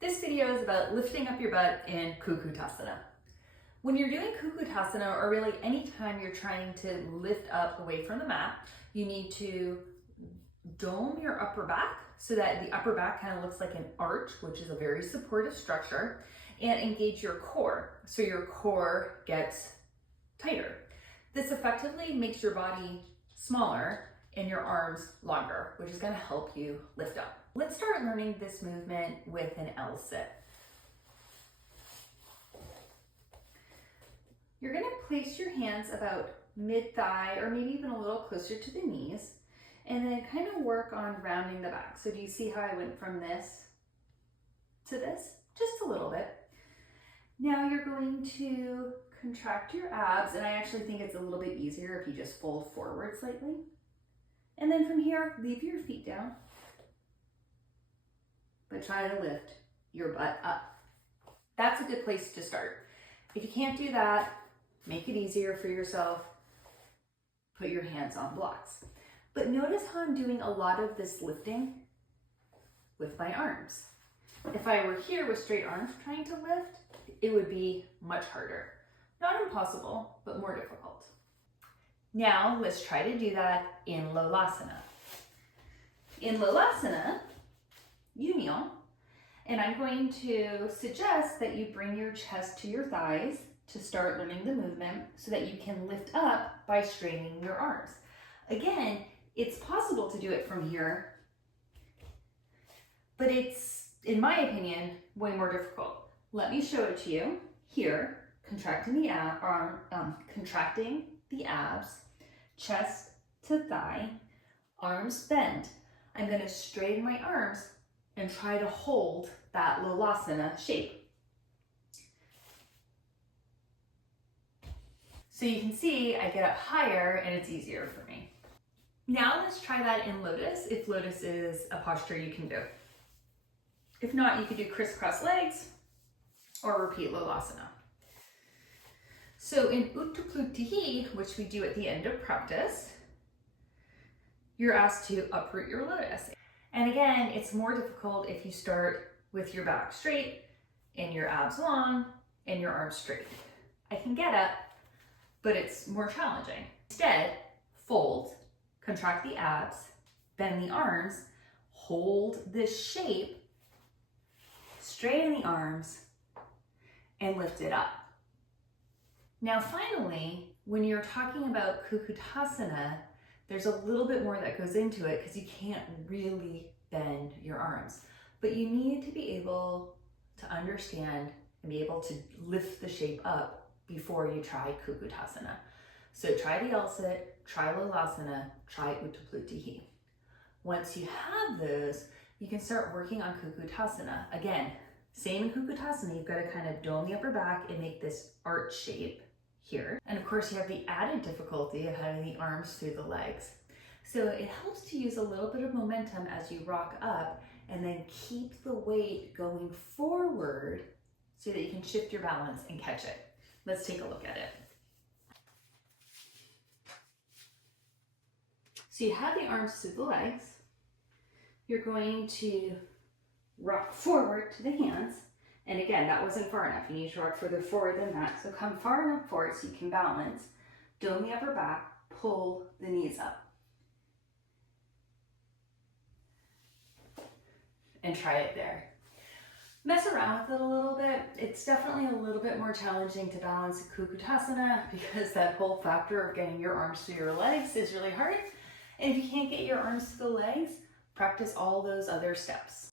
This video is about lifting up your butt in Kukkutasana. When you're doing Kukkutasana, or really anytime you're trying to lift up away from the mat, you need to dome your upper back so that the upper back kind of looks like an arch, which is a very supportive structure, and engage your core so your core gets tighter. This effectively makes your body smaller and your arms longer, which is going to help you lift up. Let's start learning this movement with an L sit. You're going to place your hands about mid-thigh or maybe even a little closer to the knees, and then kind of work on rounding the back. So do you see how I went from this to this? Just a little bit. Now you're going to contract your abs, and I actually think it's a little bit easier if you just fold forward slightly. And then from here, leave your feet down, but try to lift your butt up. That's a good place to start. If you can't do that, make it easier for yourself. Put your hands on blocks. But notice how I'm doing a lot of this lifting with my arms. If I were here with straight arms trying to lift, it would be much harder. Not impossible, but more difficult. Now let's try to do that in Lolasana. In Lolasana, you kneel, and I'm going to suggest that you bring your chest to your thighs to start learning the movement so that you can lift up by straightening your arms. Again, it's possible to do it from here, but it's, in my opinion, way more difficult. Let me show it to you. Here, contracting the abs, chest to thigh, arms bend. I'm going to straighten my arms and try to hold that Lolasana shape. So you can see I get up higher and it's easier for me. Now let's try that in Lotus, if Lotus is a posture you can do. If not, you could do crisscross legs or repeat Lolasana. So in Utthaputihi, which we do at the end of practice, you're asked to uproot your lotus. And again, it's more difficult if you start with your back straight and your abs long and your arms straight. I can get up, but it's more challenging. Instead, fold, contract the abs, bend the arms, hold this shape, straighten the arms, and lift it up. Now finally, when you're talking about Kukkutasana, there's a little bit more that goes into it because you can't really bend your arms. But you need to be able to understand and be able to lift the shape up before you try Kukkutasana. So try the L-sit, try Lolasana, try Utthaputihi. Once you have those, you can start working on Kukkutasana. Again, same in Kukkutasana, you've got to kind of dome the upper back and make this arch shape here. And of course you have the added difficulty of having the arms through the legs. So it helps to use a little bit of momentum as you rock up and then keep the weight going forward so that you can shift your balance and catch it. Let's take a look at it. So you have the arms through the legs. You're going to rock forward to the hands. And again, that wasn't far enough. You need to rock further forward than that. So come far enough forward so you can balance. Dome the upper back, pull the knees up. And try it there. Mess around with it a little bit. It's definitely a little bit more challenging to balance Kukkutasana because that whole factor of getting your arms through your legs is really hard. And if you can't get your arms to the legs, practice all those other steps.